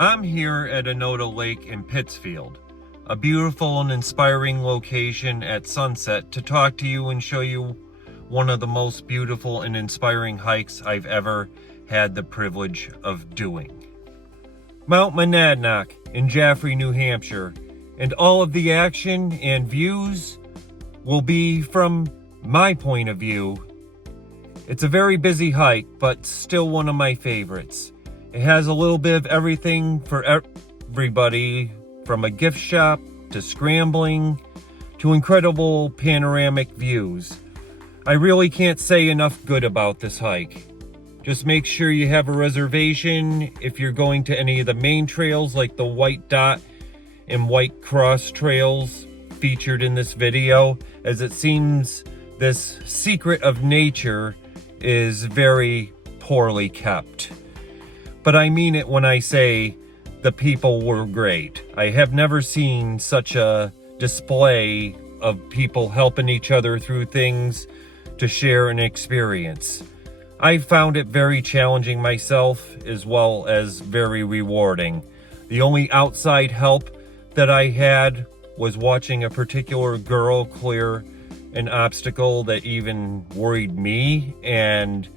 I'm here at Onota Lake in Pittsfield, a beautiful and inspiring location at sunset to talk to you and show you one of the most beautiful and inspiring hikes I've ever had the privilege of doing. Mount Monadnock in Jaffrey, New Hampshire, and all of the action and views will be from my point of view. It's a very busy hike, but still one of my favorites. It has a little bit of everything for everybody, from a gift shop to scrambling to incredible panoramic views. I really can't say enough good about this hike. Just make sure you have a reservation if you're going to any of the main trails like the White Dot and White Cross trails featured in this video, as it seems this secret of nature is very poorly kept. But I mean it when I say the people were great. I have never seen such a display of people helping each other through things to share an experience. I found it very challenging myself, as well as very rewarding. The only outside help that I had was watching a particular girl clear an obstacle that even worried me, and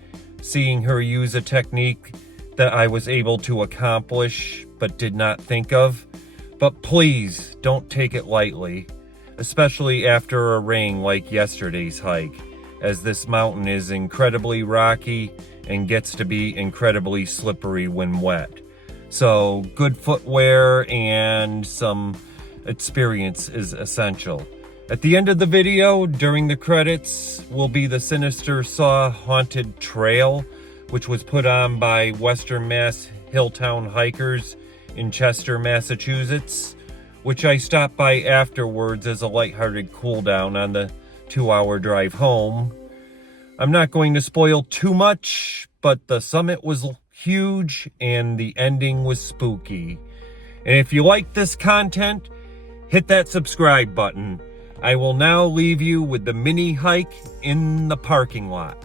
seeing her use a technique that I was able to accomplish but did not think of. But please don't take it lightly, especially after a rain like yesterday's hike, as this mountain is incredibly rocky and gets to be incredibly slippery when wet. So good footwear and some experience is essential. At the end of the video, during the credits, will be the Sinister Saw Haunted Trail, which was put on by Western Mass Hilltown Hikers in Chester, Massachusetts, which I stopped by afterwards as a lighthearted cool down on the 2-hour drive home. I'm not going to spoil too much, but the summit was huge and the ending was spooky. And if you like this content, hit that subscribe button. I will now leave you with the mini hike in the parking lot.